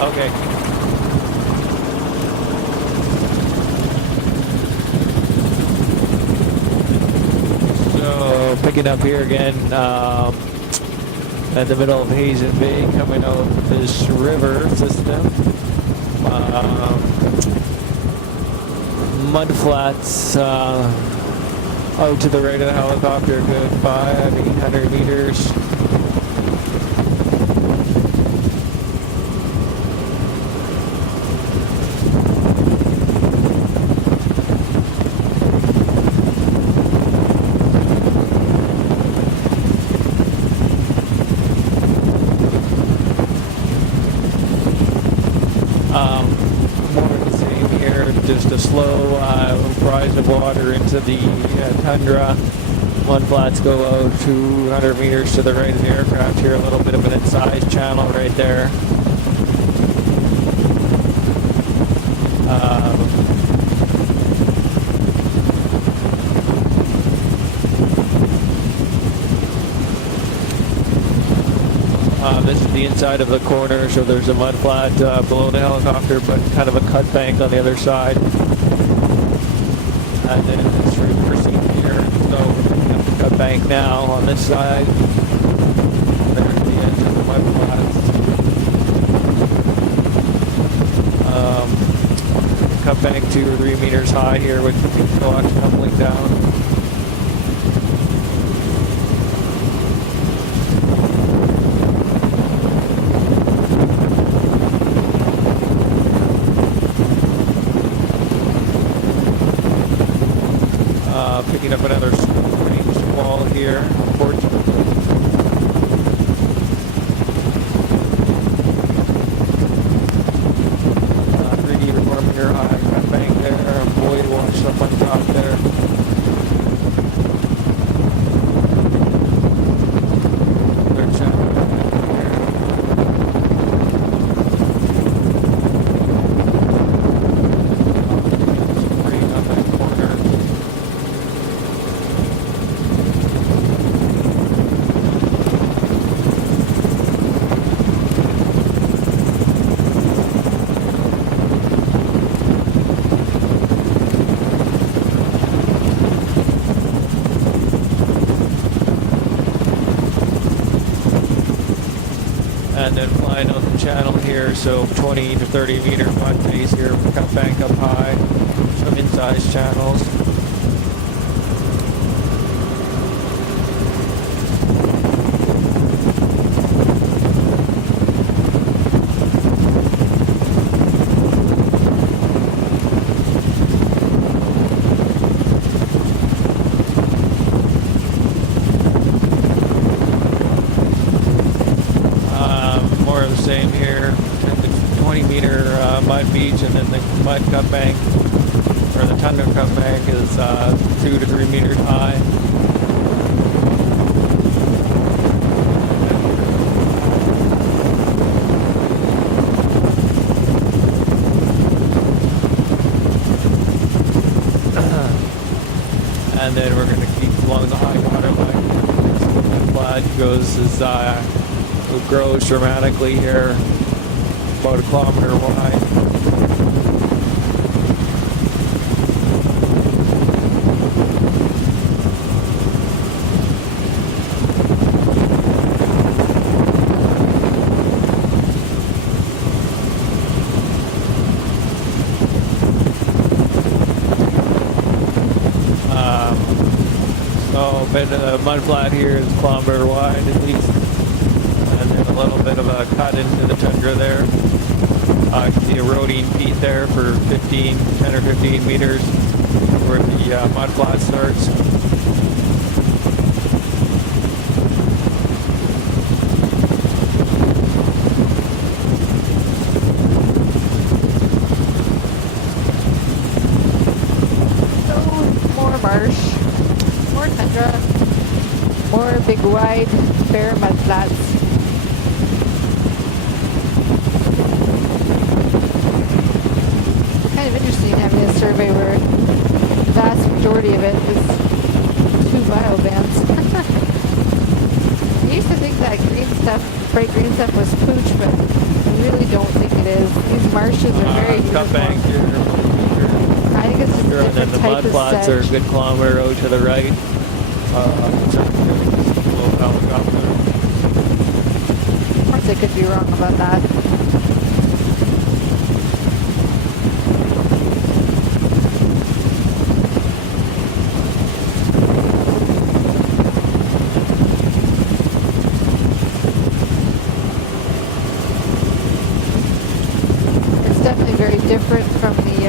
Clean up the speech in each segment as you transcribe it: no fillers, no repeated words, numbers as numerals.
Okay. So picking up here again at the middle of Hazen Bay, coming out of this river system. Mud flats out to the right of the helicopter, good 800 meters. More of the same here, just a slow rise of water into the tundra. Mud flats go out 200 meters to the right of the aircraft here, a little bit of an incised channel right there. This is the inside of the corner, so there's a mud flat below the helicopter, but kind of a cut bank on the other side. And then it's proceed here, so we're picking up the cut bank now on this side. There's the edge of the mud flats. Cut bank 2 or 3 meters high here with the peak blocks tumbling down. Picking up another range wall here, unfortunately. 3 or 4 meter high cut bank there, buoy washed up on top there. Another channel here. Rain on that corner. And then flying out the channel here, so 20 to 30 meter mud face here, cut bank up high, some incised channels. More of the same here, 20 meter mud beach, and then the mud cut bank, or the tundra cut bank is 2 to 3 meters high. And then we're going to keep along the high water line. The flat goes it grows dramatically here, about 1 kilometer wide. So a bit of the mud flat here is 1 kilometer wide at least. And then a little bit of a cut into the tundra there. You can see eroding peat there for 10 or 15 meters where the mud flat starts. So, more marsh, more tundra, more big wide bare mud flats. Kind of interesting having a survey where the vast majority of it is 2 biobands. I used to think that green stuff, bright green stuff was pooch, but I really don't think it is. These marshes are very cut bank uniform. here. I think it's just a And then different the type mud of flats are a sedge. good kilometer out to the right. Little helicopter. Of course, I could be wrong about that. It's definitely very different from the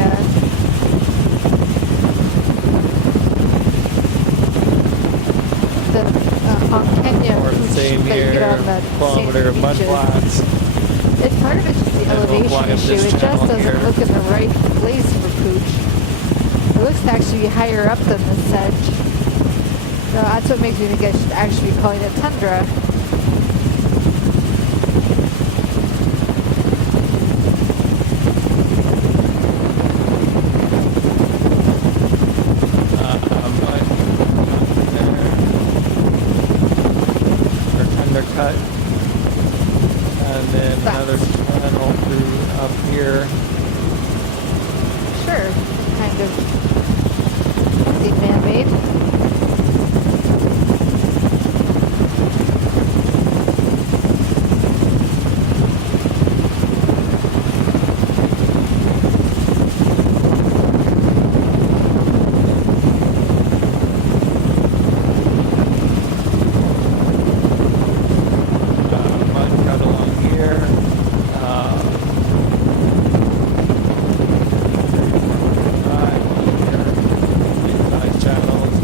Hong Kenya Or the cooch same that you here, get on the kilometer of sandy mud beaches. flats. It's part of it's just the And then we'll elevation fly up issue. this It just channel doesn't here. look in the right place for cooch. It looks to actually be higher up than the sedge. So that's what makes me think I should actually be calling it tundra. Mud there. Or undercut. And then another channel through up here. Sure, kind of man-made. Mud cut along here. Nice channels.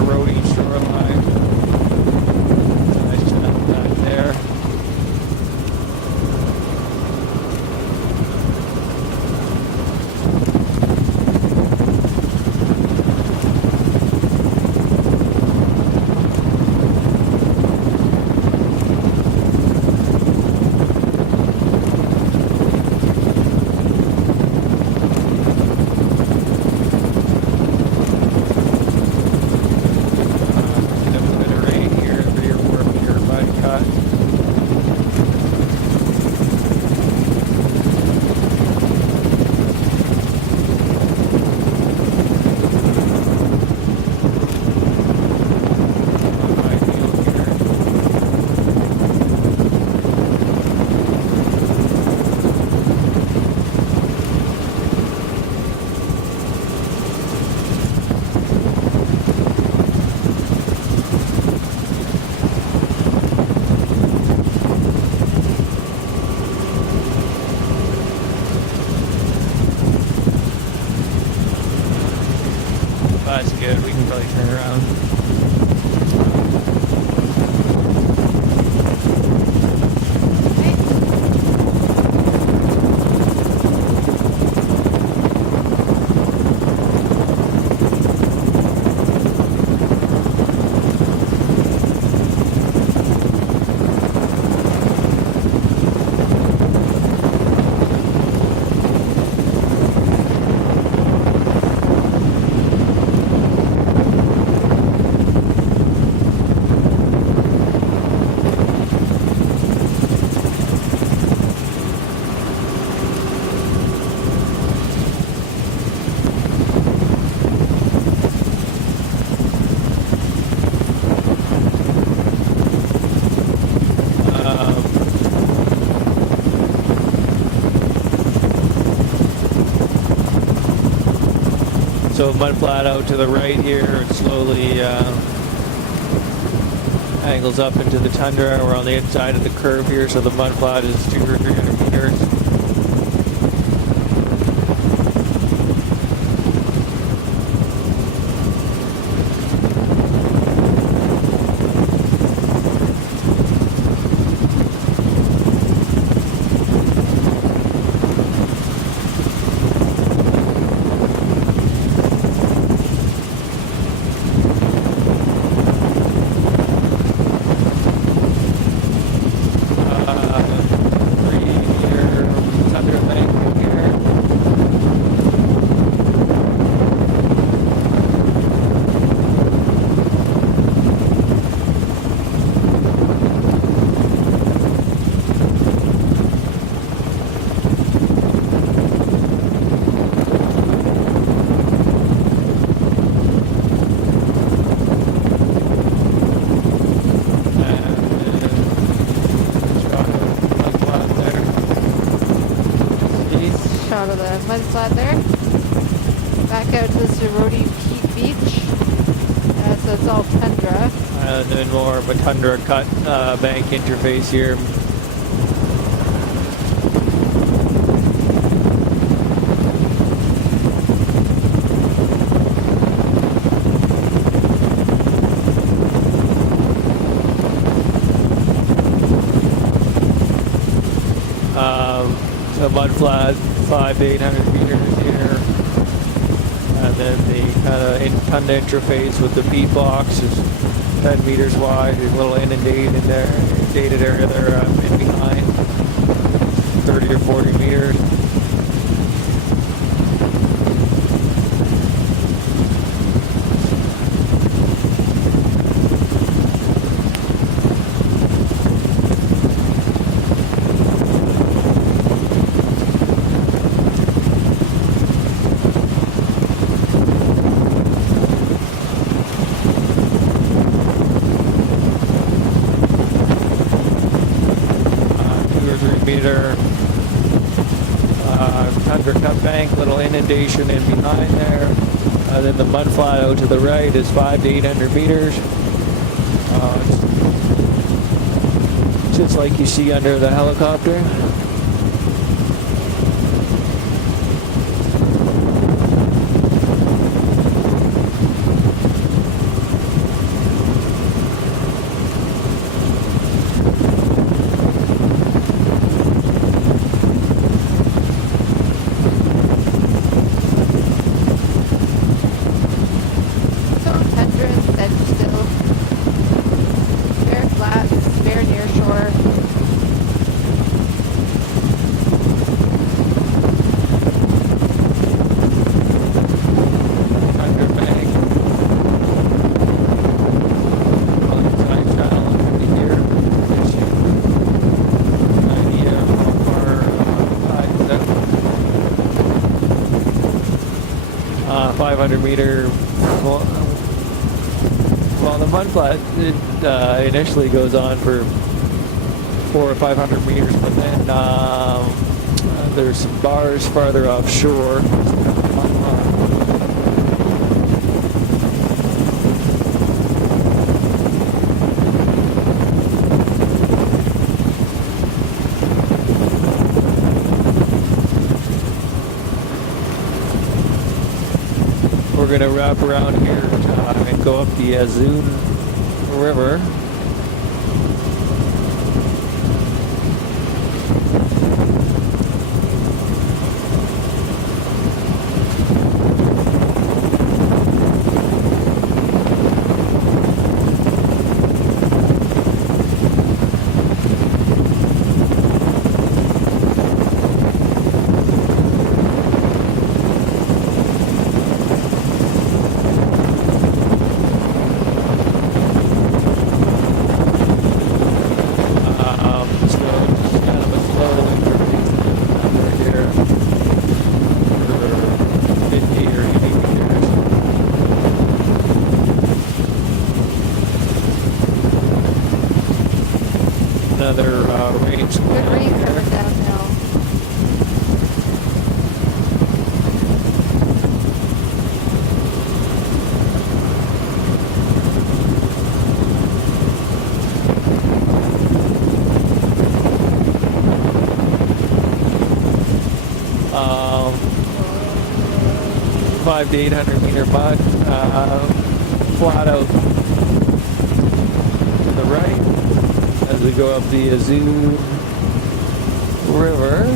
Eroding shoreline. Nice channel back there. That's good. We can probably turn around. So mud flat out to the right here, it slowly angles up into the tundra. We're on the inside of the curve here, so the mud flat is 200 or 300 meters. and then more of a tundra cut bank interface here. So mud flat, 500 to 800 meters here. And then the kind of tundra interface with the peat box is 10 meters wide. There's a little inundated in there, dated area there in behind, 30 or 40 meters. Meter tundra cut bank, little inundation in behind there. Then the mud flat out to the right is 500 to 800 meters. Just like you see under the helicopter. Meter. Well, the mud flat initially goes on for 400 or 500 meters, but then there's some bars farther offshore. We're going to wrap around here and go up the Axiom River. 500 to 800 meter mud, flat out to the right as we go up the Axiom River.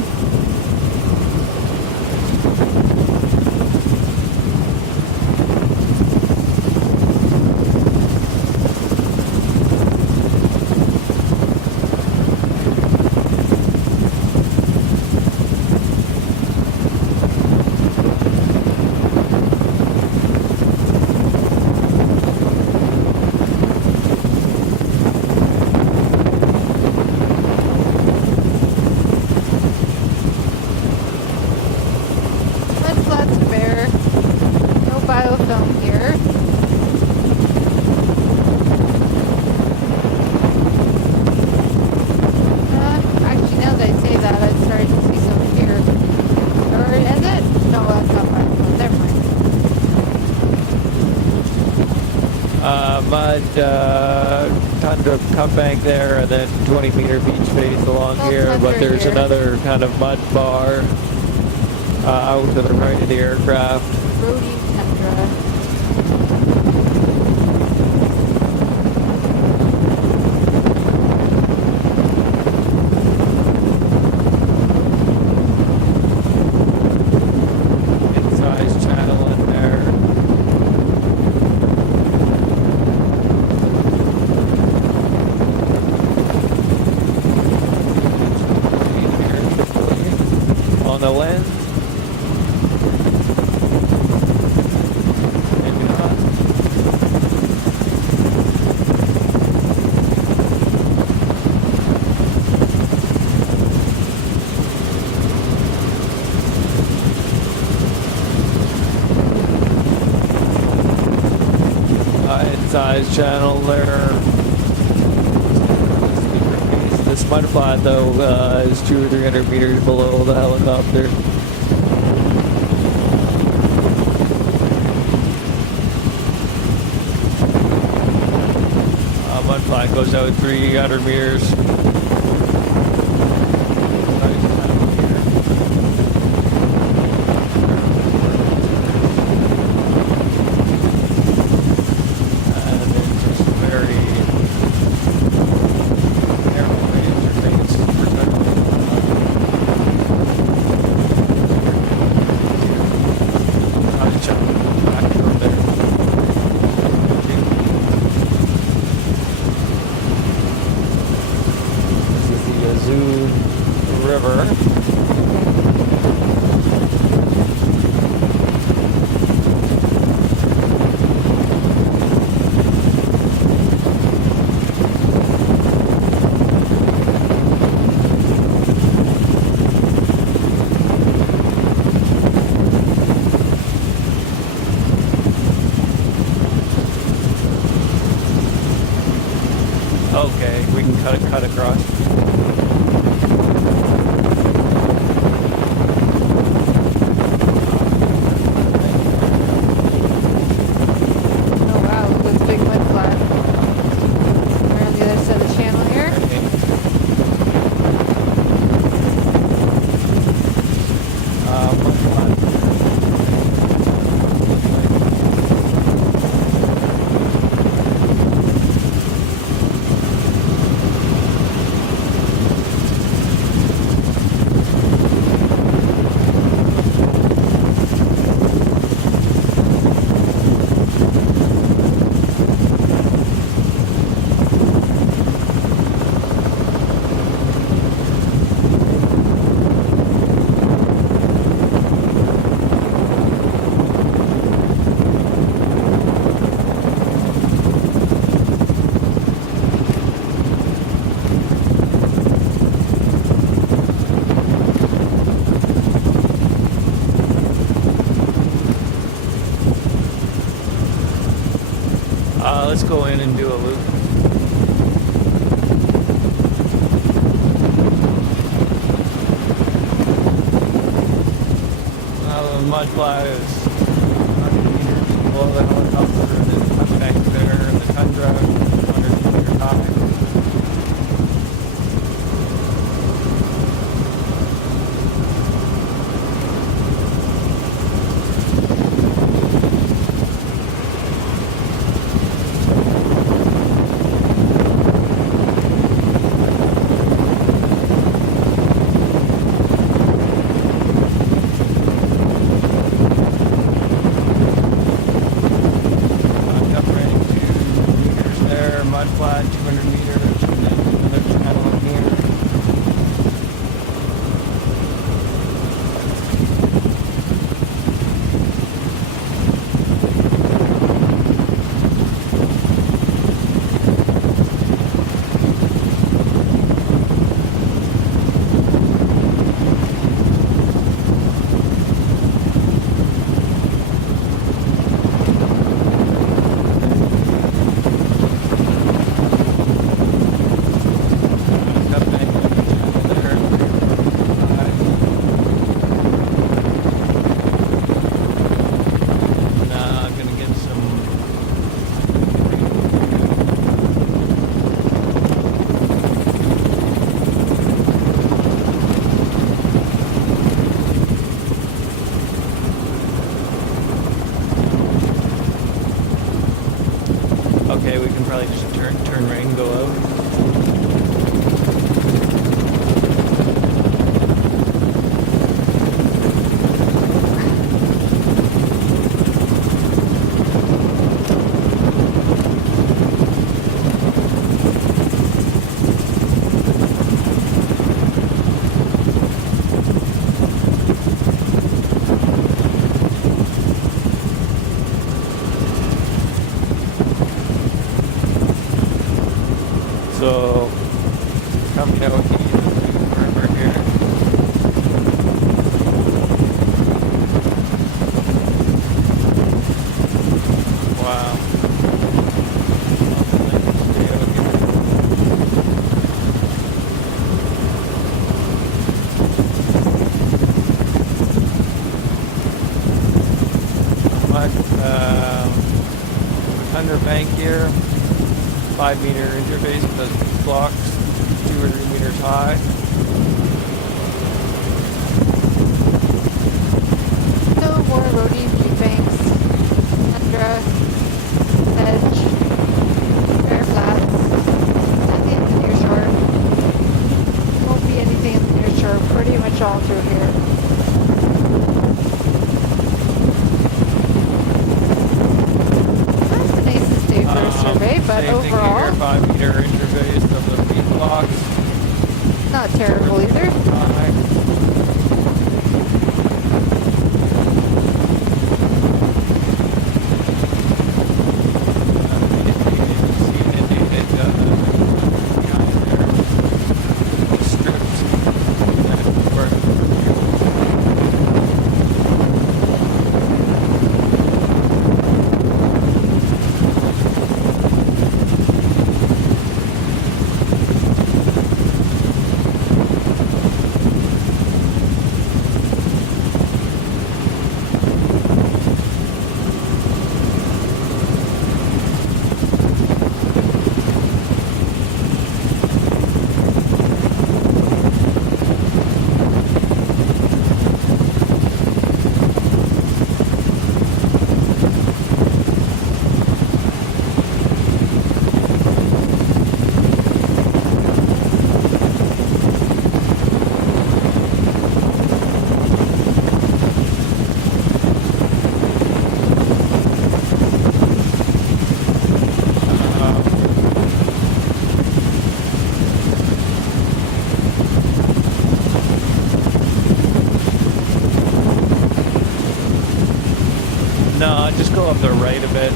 tundra cut bank there, and then 20-meter beach face along Oh, here. But tundra there's here. another kind of mud bar out to the right of the aircraft. Roadie tundra. Mid-sized channel in there. On the lens. Maybe not. Size channel there. This mud flat though is 200 or 300 meters below the helicopter. Mud flat goes out 300 meters. River. Okay, we can cut across. Oh wow, look at this big mud flat. We're on the other side of the channel here. Let's go in and do a loop. The mud flat is 100 meters below the helicopter, and then cut back there, and the tundra 100 meters high. Mud flat, 200 meters, and then another channel in here. So coming out east river here. Wow. Underbank here, 5-meter interface with the blocks, 2 or 3 meters high. No more roadie peat banks, tundra, edge, bare flats, nothing in the near shore. Won't be anything in the near shore, pretty much all through here. Survey, but same overall, thing here, 5-meter interface of the peat blocks. Not terrible either. No, just go up the right a bit.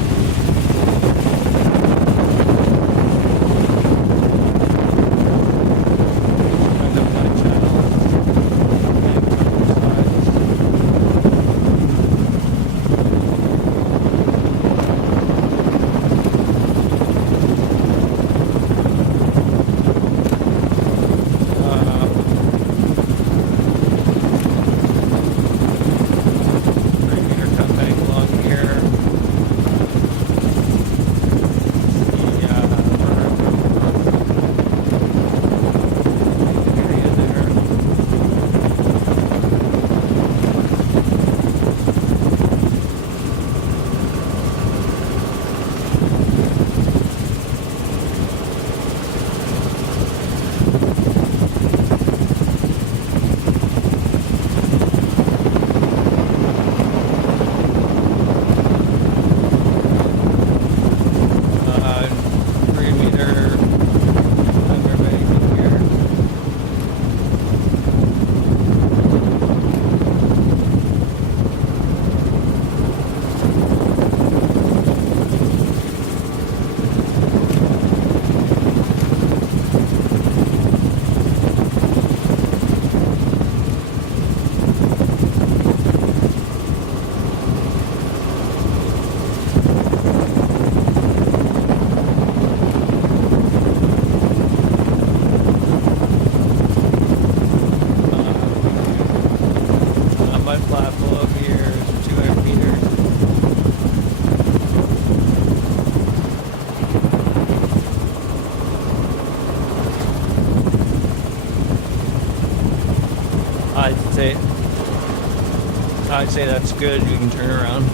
I'd say that's good. You can turn around.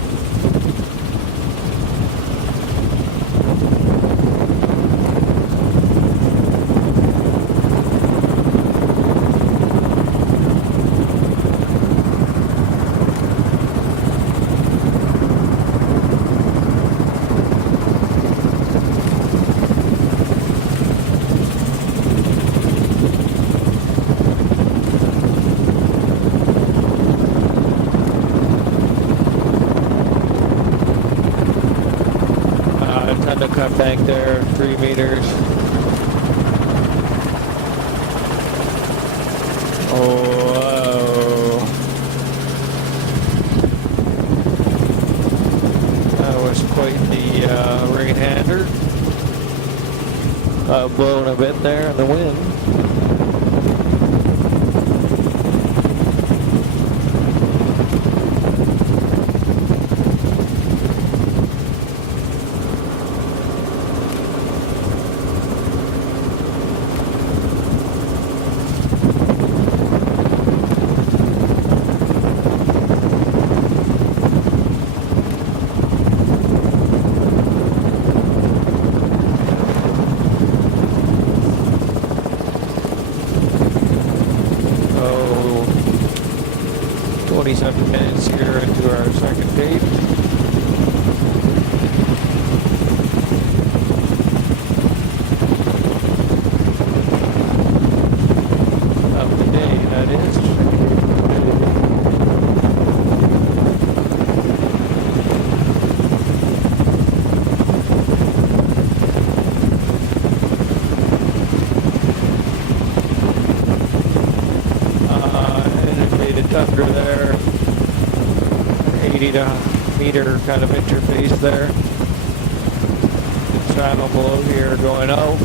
Cut bank there, 3 meters. blowing a bit there in the wind. So 27 minutes here into our second date. Of the day, that is. Indicated tundra there, 80 meter kind of interface there. Channel below here going out.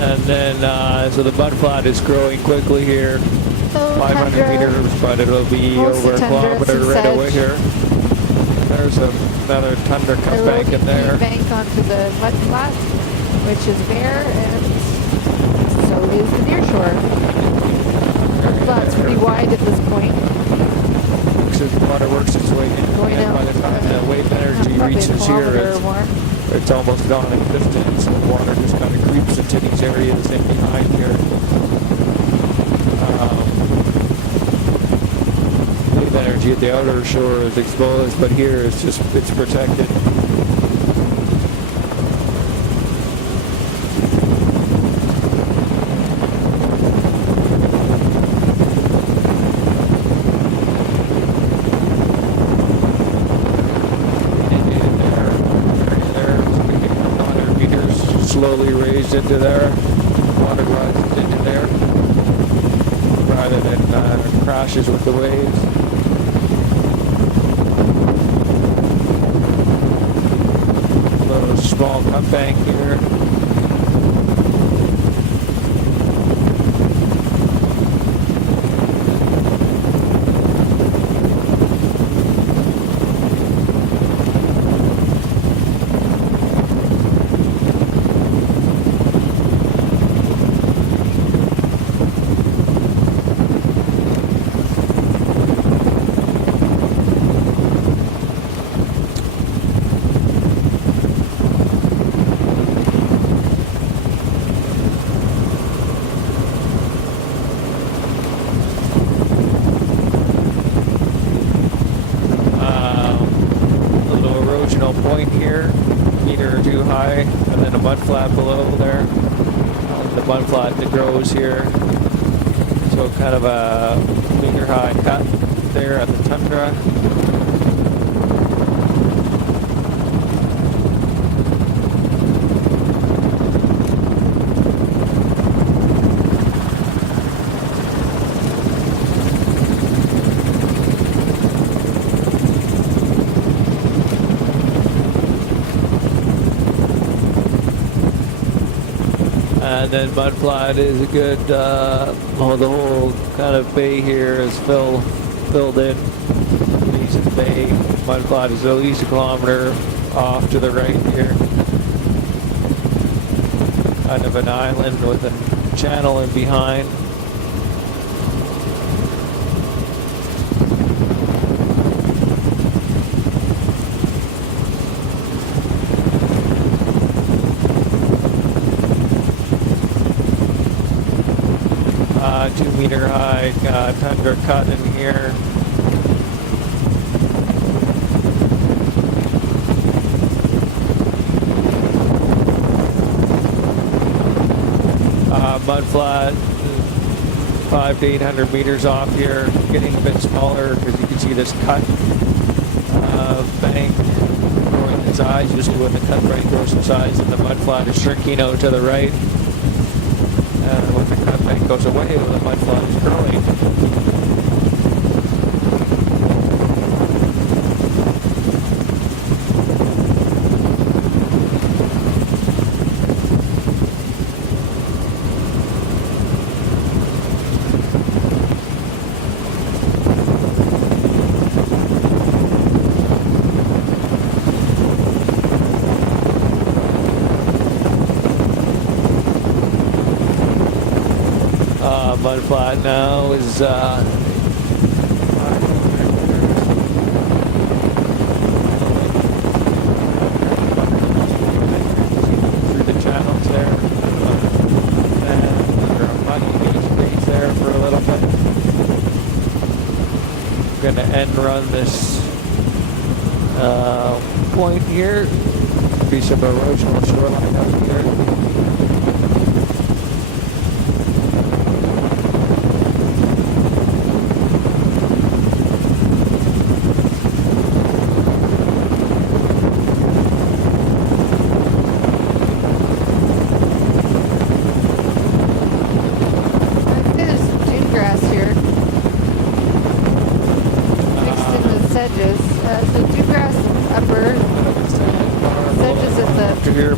And then, so the mud flat is growing quickly here. So 500 tundra, meters, but it'll be mostly over a tundra, kilometer some right away sedge. here. There's another tundra a cut bank in roadie there. bank onto the mud flat, which is bare, and so is the near shore. The flat's pretty wide at this point. So the water works its way in, Going and by out, the time the wave energy probably a reaches here, kilometer or more. it's almost non-existent. So the water just kind of creeps into these areas in behind here. Wave energy at the outer shore is exposed, but here it's protected. Slowly raised into there, water rises into there, rather than crashes with the waves. Little small cut bank here. Point here, meter or two high, and then a mud flat below there. The mud flat that grows here, so kind of a meter high cut there at the tundra. And then mud flat is a good, the whole kind of bay here is filled in. Decent bay. Mud flat is at least a kilometer off to the right here. Kind of an island with a channel in behind. 2 meter high tundra cut in here. mud flat, 500 to 800 meters off here, getting a bit smaller because you can see this cut bank growing in size. Usually when the cut bank grows in size and the mud flat is shrinking out to the right. And when the cut bank goes away, the mud flat is growing. Mud flat now is through the channels there, and there are muddy beach streets there for a little bit. I'm gonna end run this point here. Be some erosional shoreline up here.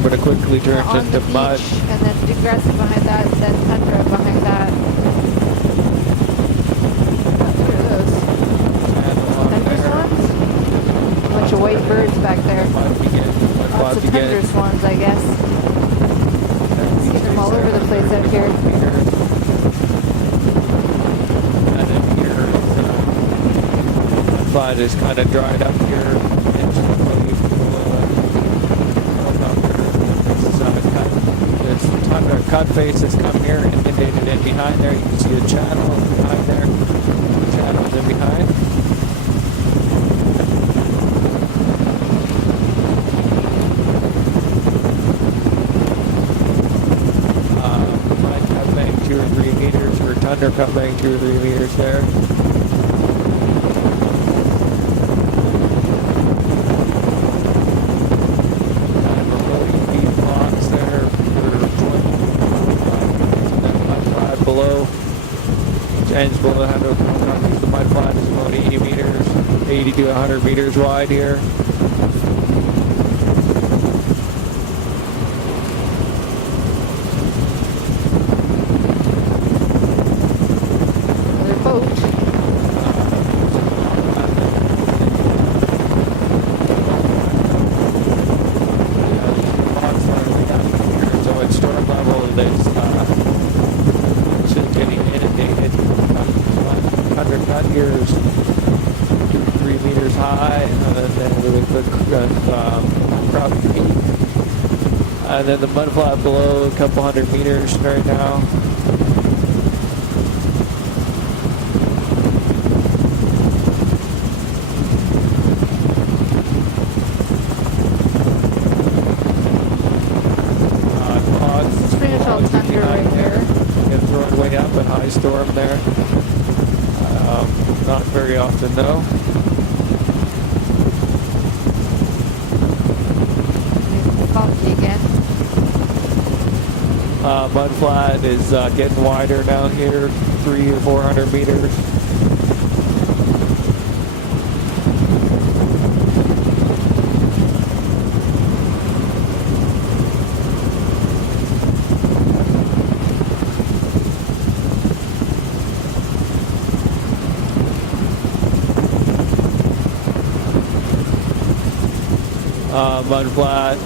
But it quickly turns on into the mud. beach, and then degrass behind that, then tundra behind that. What are those? Tundra swans? A bunch of white birds back there. Lots of tundra swans, I guess. See them all over the place out here. And then here, the mud is kind of dried up here. Tundra cut faces come here, inundated in behind there. You can see the channel behind there. The channel's in behind. Mud cut bank 2 or 3 meters, or tundra cut bank 2 or 3 meters there. Below, which ends below the mud flat is about 80 meters, 80 to 100 meters wide here. Another boat. So at storm level, there's getting inundated. 100 cut here is 2 to 3 meters high, and then really quick crop peak. And then the mud flat below a couple 100 meters right now. Way up at high storm there. Not very often though. Foggy again. Mud flat is getting wider down here, 300 or 400 meters. Mud flat,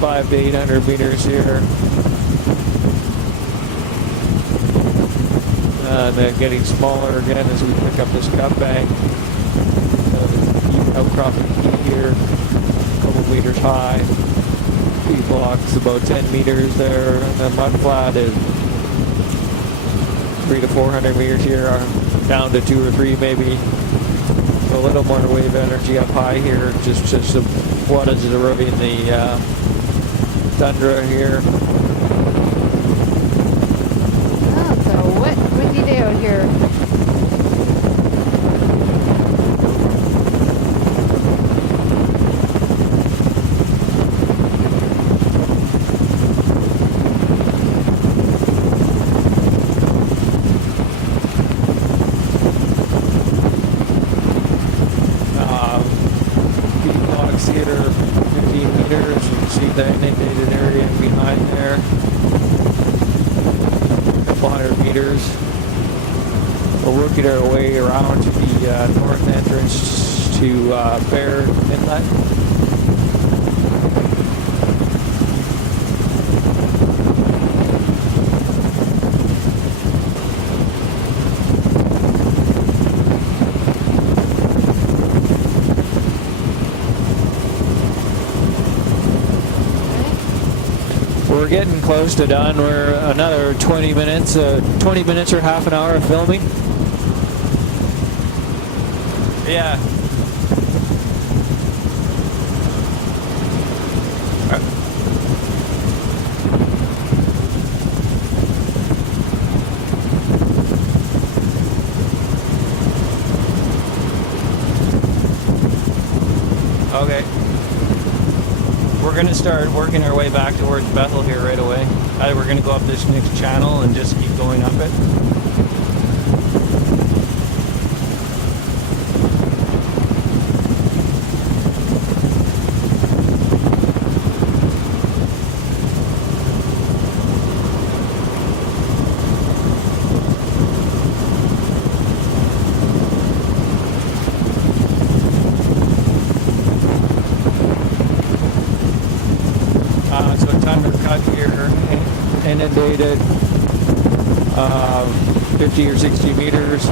500 to 800 meters here. And then getting smaller again as we pick up this cut bank. Outcropping peak here, a couple meters high. Peak blocks about 10 meters there. And then mud flat is 300 to 400 meters here, down to 2 or 3 maybe. A little more wave energy up high here, just what is eroding the tundra here. rainy day out here. Blocks here, 15 meters. You can see the inundated area behind there. A couple hundred meters. We're working our way around to the north entrance to Bear Inlet. We're getting close to done. We're another 20 minutes or half an hour of filming. Yeah. Okay. We're going to start working our way back towards Bethel here right away. We're going to go up this next channel and just keep going up it. So undercut here, inundated 50 or 60 meters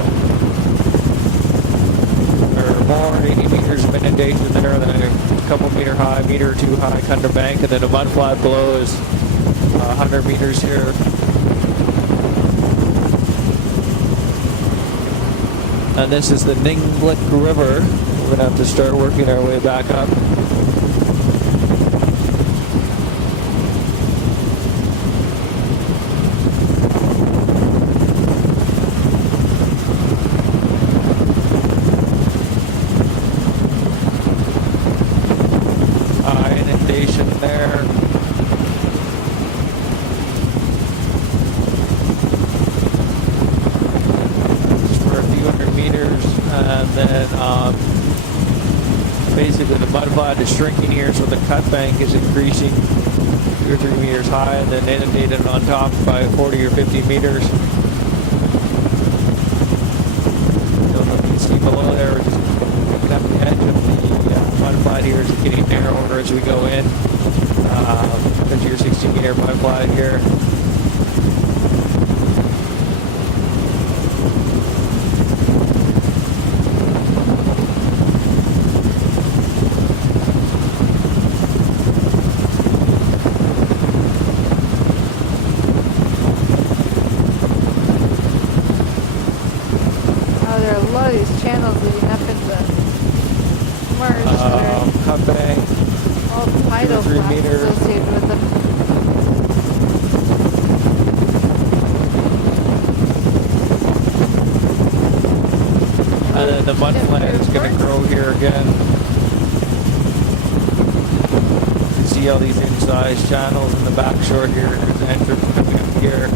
or more, 80 meters of inundation there, then a couple meter or two high under bank, and then a mud flat below is 100 meters here. And this is the Ninglick River. We're going to have to start working our way back up. Inundation there. Just for a few hundred meters, and then basically the mud flat is shrinking here, so the cut bank is increasing 2 or 3 meters high, and then inundated on top by 40 or 50 meters. So you can see below there, we're just picking up the edge of the mud flat here is getting narrower as we go in. 50 or 60 meter mud flat here. Oh, there are a lot of these channels leading up into marsh. Cut bank. All tidal 2 or 3 flats meters. associated with them. And then the mud flat is going to grow here again. You can see all these incised channels in the back shore here. There's an entrance coming up here.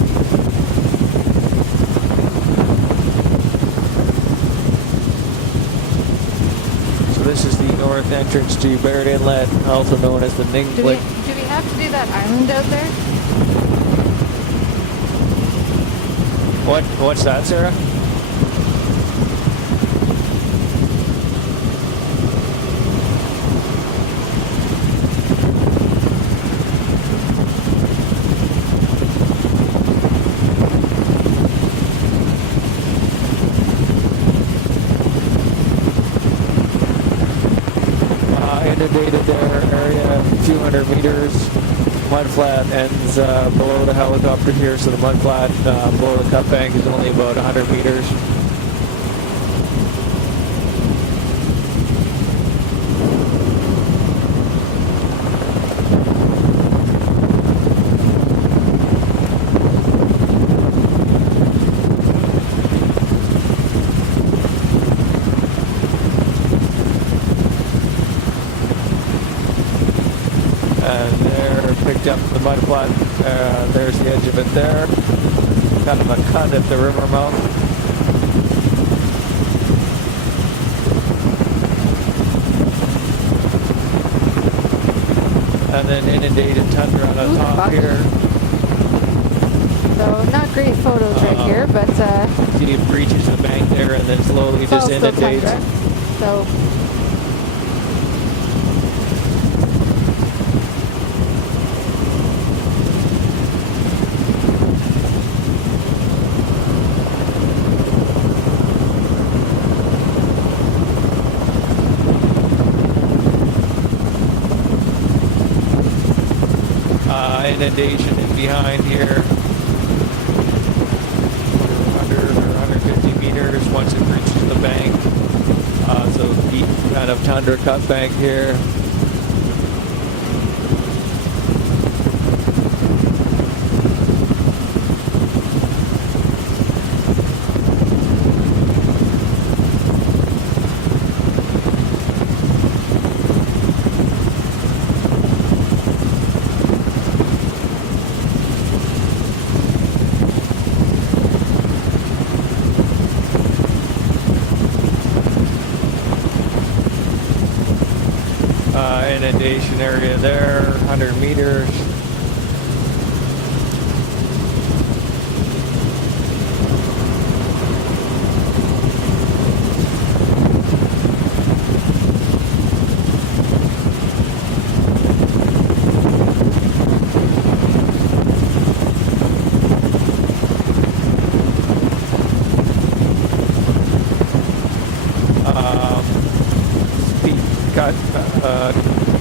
So this is the north entrance to Barrett Inlet, also known as the Do we Ninglick. have to do that island out there? What's that, Sarah? Inundated there area, a few hundred meters. Mud flat ends below the helicopter here, so the mud flat below the cut bank is only about 100 meters. And there, picked up the mud flat. There's the edge of it there. Kind of a cut at the river mouth. And then inundated tundra on the top here. So not great photos right here, but See, it breaches the bank there and then slowly it's all just still inundates. tundra. So inundation in behind here. 100 or 150 meters once it reaches the bank. So deep kind of tundra cut bank here. Inundation area there, 100 meters.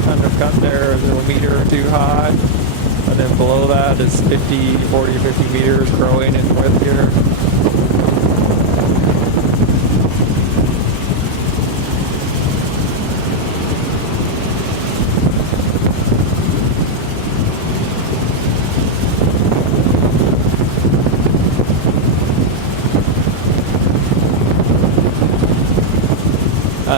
Undercut there, a little meter or two high, and then below that is 40 or 50 meters growing in width here.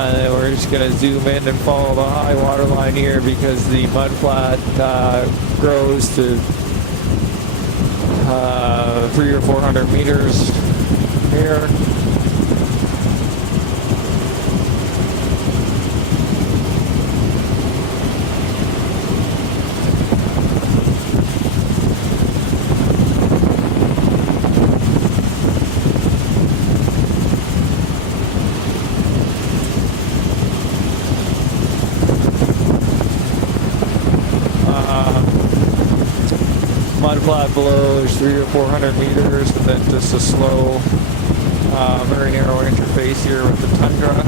Then we're just going to zoom in and follow the high water line here because the mud flat grows to 300 or 400 meters here. Mud flat below is 300 or 400 meters, and then just a slow, very narrow interface here with the tundra.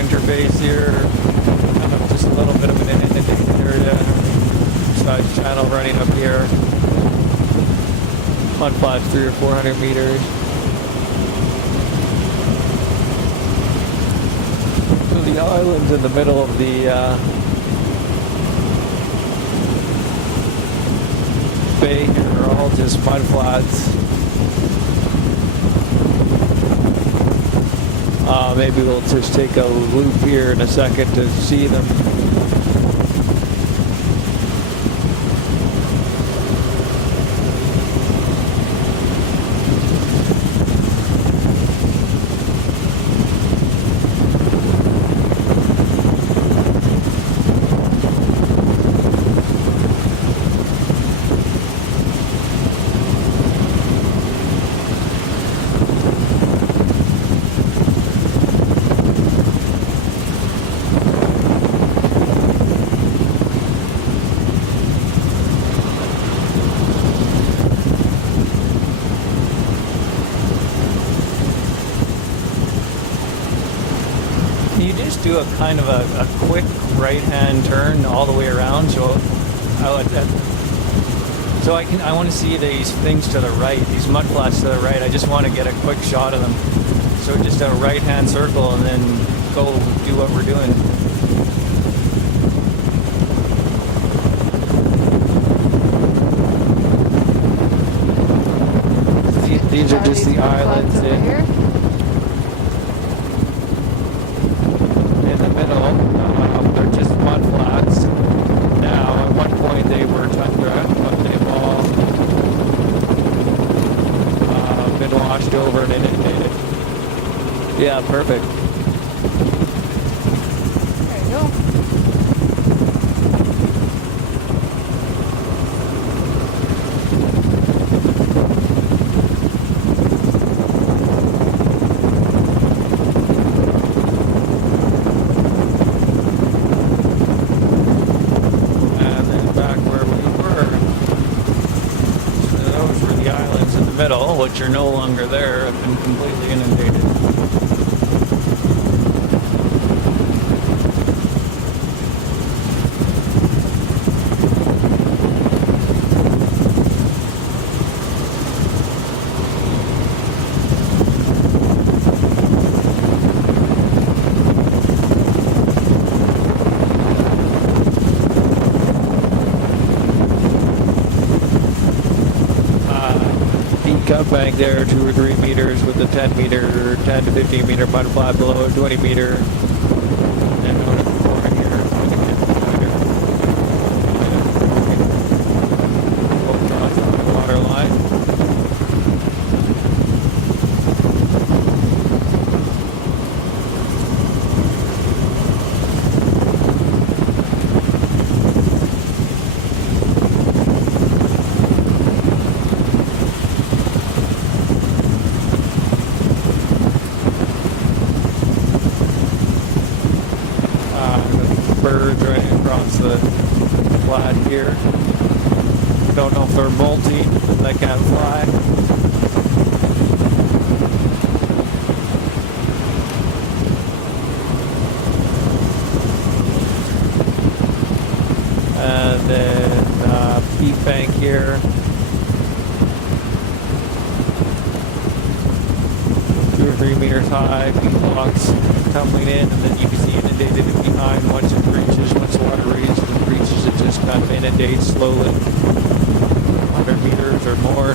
Interface here, kind of just a little bit of an inundated area, side channel running up here, mud flat 300 or 400 meters. So the islands in the middle of the bay here are all just mud flats. Maybe we'll just take a loop here in a second to see them. You just do a kind of a quick right-hand turn all the way around. So So I want to see these things to the right, these mud flats to the right. I just want to get a quick shot of them. So just a right-hand circle and then go do what we're doing. These are just the islands in the middle. They're just mud flats. Now, at one point they were tundra, but they've all been washed over and inundated. Yeah, perfect. There you go. Middle, which are no longer there, have been completely inundated. Cut bank there, 2 or 3 meters with the 10 to 15 meter mud flat below, 20 meter, and out at the corner here, across the water line. Birds right across the flat here. Don't know if they're molting, they can't fly. And then peat bank here. 2 or 3 meters high, peat blocks tumbling in, and then you can see inundated behind once it reaches, once the water reaches, it just kind of inundates slowly, 100 meters or more.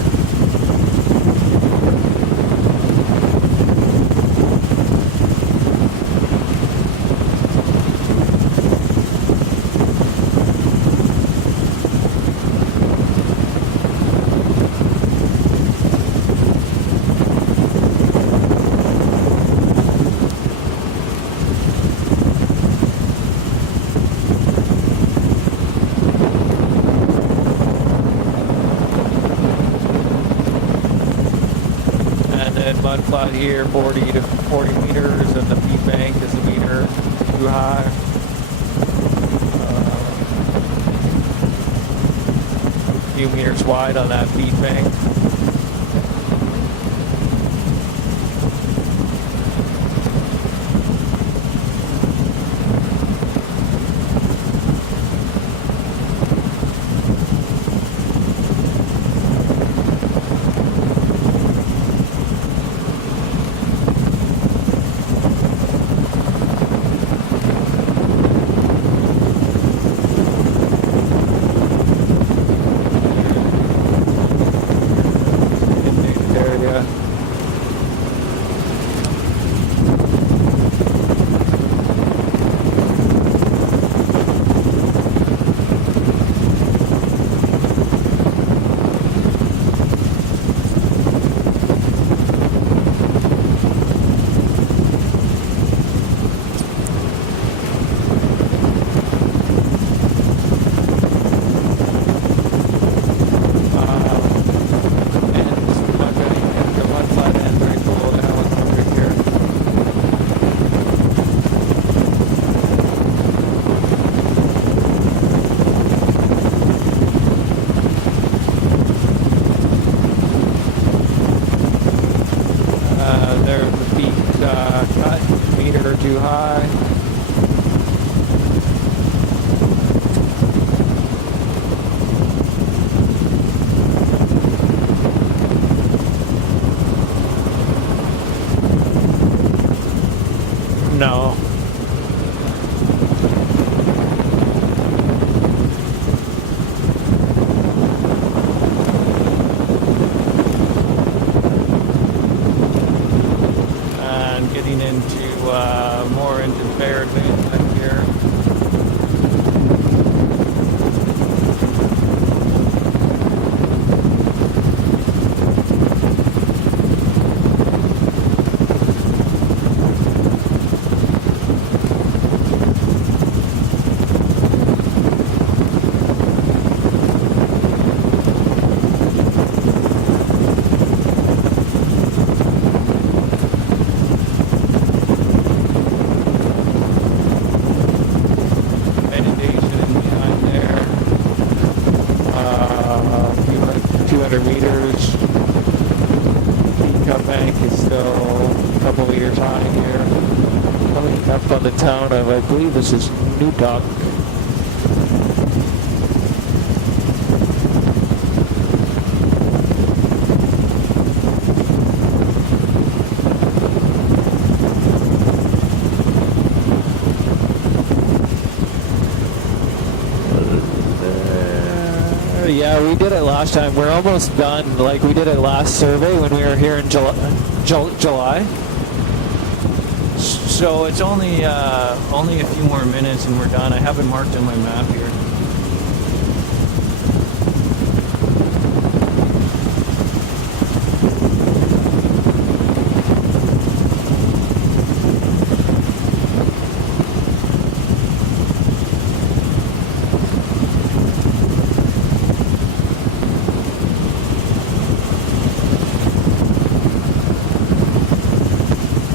Mud flat here, 40 to 40 meters, and the peat bank is a meter too high. A few meters wide on that peat bank. 200 meters. The cut bank is still a couple meters high here. Coming up on the town of, I believe this is Newtok. Yeah, we did it last time. We're almost done. Like we did it last survey when we were here in July. So it's only a few more minutes and we're done. I have it marked on my map here.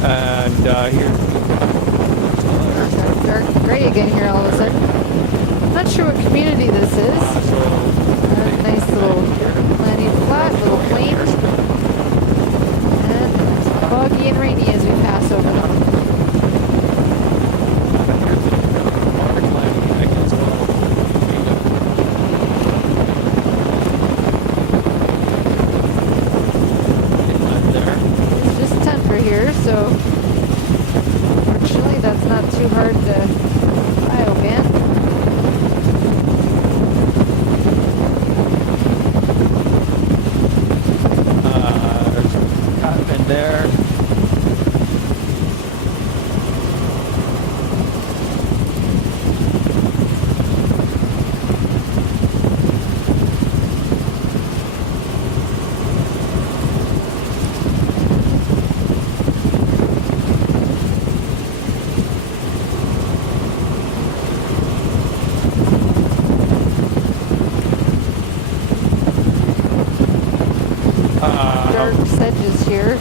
And here. Dark gray again here all of a sudden. Not sure what community this is. Nice little planted flat, little plain. And it's foggy and rainy as we pass over them. It's just tundra here, so fortunately that's not too hard to bioban. There's a cabin there. Dark sedges here.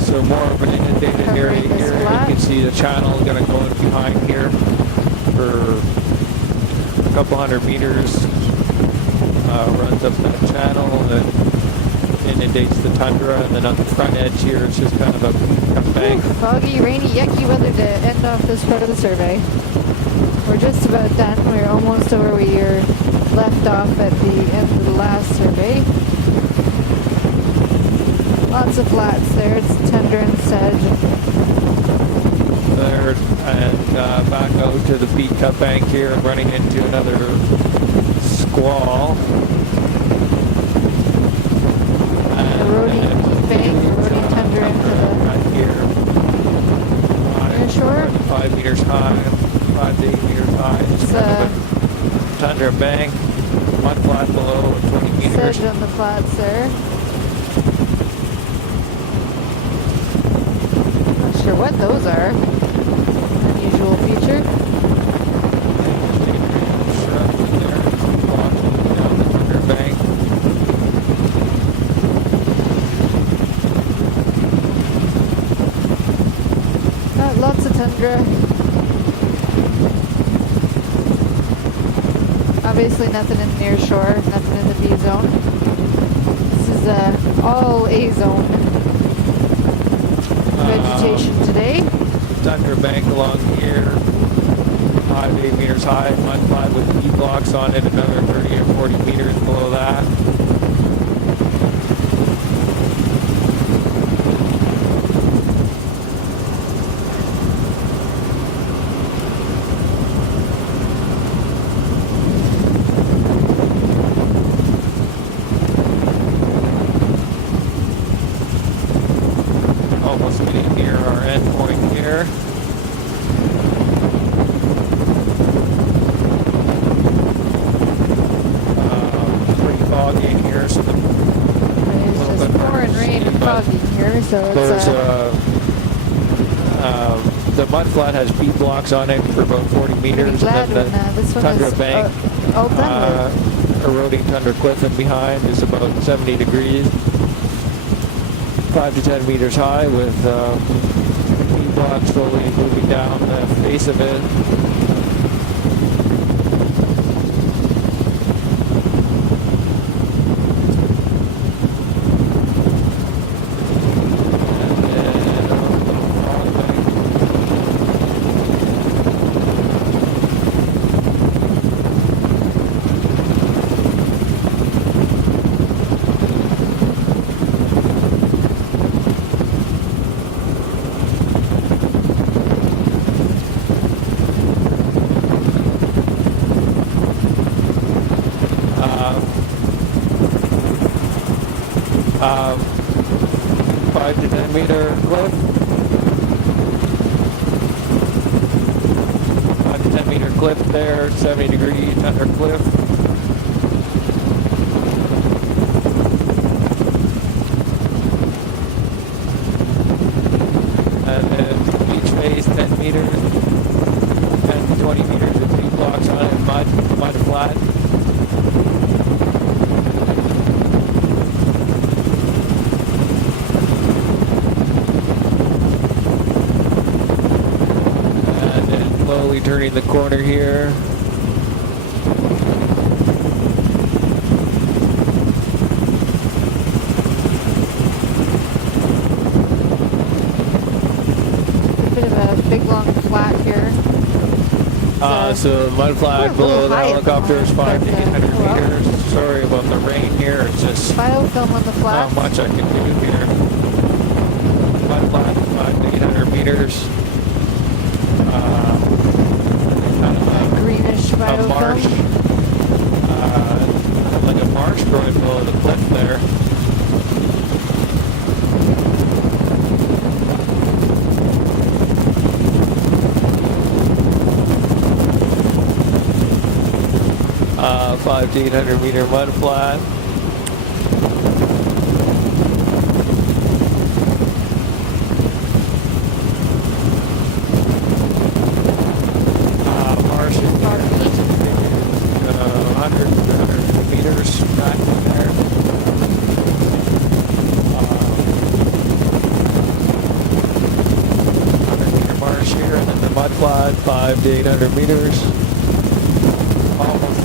So more of an inundated area Covering this here. You flat. can see the channel going to go in behind here for a couple hundred meters. Runs up that channel and inundates the tundra. And then on the front edge here, it's just kind of a cut bank. Foggy, rainy, yucky weather to end off this part of the survey. We're just about done. We're almost to where we were left off at the end of the last survey. Lots of flats there. It's tundra and sedge. There and back out to the peak cut bank here and running into another squall. Eroding peak bank, eroding tundra into right here. the shore. 5 meters high, 5 to 8 meters high. It's It's kind of a tundra bank, mud flat below 20 meters. sedge on the flats there. Not sure what those are. Unusual feature. Shrubs in there, blocking down the tundra bank. Lots of tundra. Obviously nothing in near shore, nothing in the B zone. This is all A zone vegetation today. Tundra bank along here, 5 to 8 meters high, mud flat with E blocks on it, another 30 or 40 meters below that. Almost getting near our end point here. Pretty foggy in here, so It's just pouring rain and foggy here, so there's it's the mud flat has B blocks on it for about 40 meters, glad and then when this the one tundra is bank, all done with. eroding tundra cliff in behind is about 70 degrees, 5 to 10 meters high with B blocks slowly moving down the face of it. Um, 5 to 10 meter cliff. 5 to 10 meter cliff there, 70-degree tundra cliff. And then each phase 10 meters, 10 to 20 meters with 2 blocks on it, mud flat. And then slowly turning the corner here. A bit of a big long flat here. So mud flat we're below a little the high at the helicopter is moment, 5 to but, 800 well. meters. Sorry about the rain here. It's just Biofilm on the not flat. much I can do here. Mud flat, 5 to 800 meters. Kind of A greenish a marsh. biofilm. Like a marsh growing below the cliff there. Uh, 5 to 800 meter mud flat. Marsh in here, 100 meters back in there. 100-meter marsh here, and then the mud flat, 5 to 800 meters. Almost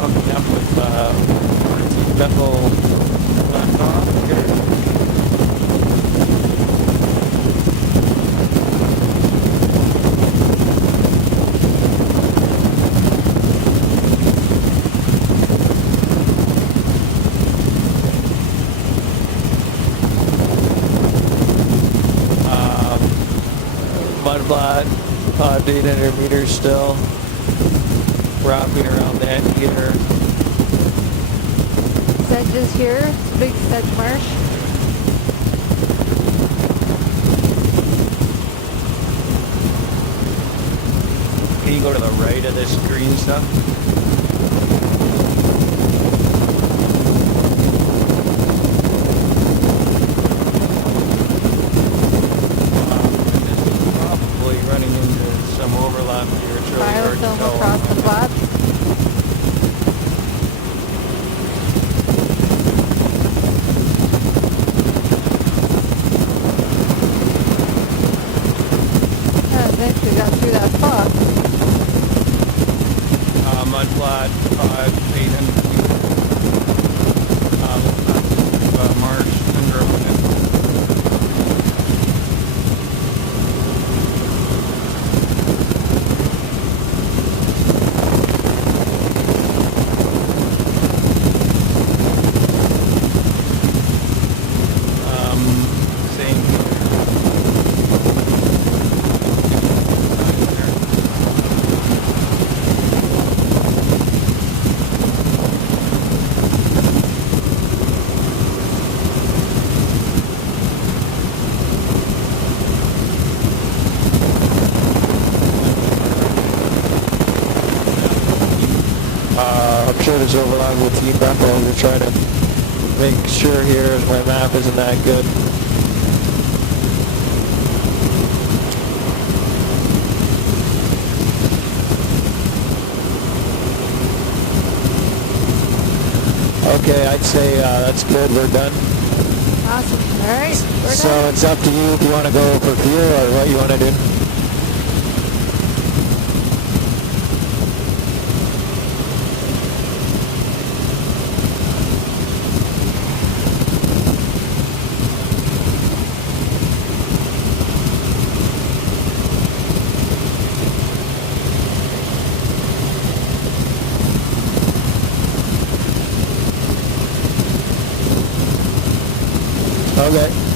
hooking up with Bethel Blacktop here. Mud flat, 5 to 800 meters still. Wrapping around the end here. Sedges here. It's a big sedge marsh. Can you go to the right of this green stuff? This is probably running into some overlap here. It's really hard to Biofilm tell. across the flat. Eventually got through that fog. Mud flat, 5 to 800 meters. Marsh, tundra with it. Same here. I'm sure there's overlap with Team Bethel. I'm going to try to make sure here as my map isn't that good. Okay, I'd say that's good. We're done. Awesome. All right. We're So done. it's up to you if you want to go for fuel or what you want to do. Okay.